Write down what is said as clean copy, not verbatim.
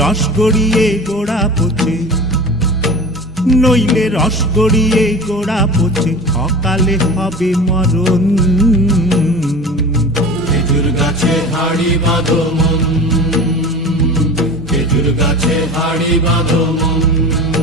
রস গড়িয়ে গোড়া পচে, নইলে রস গড়িয়ে গোড়া পচে, অকালে হবে মরণ। খেজুর গাছে হাড়ি বাঁধো মন, খেজুর গাছে হাড়ি বাঁধো মন।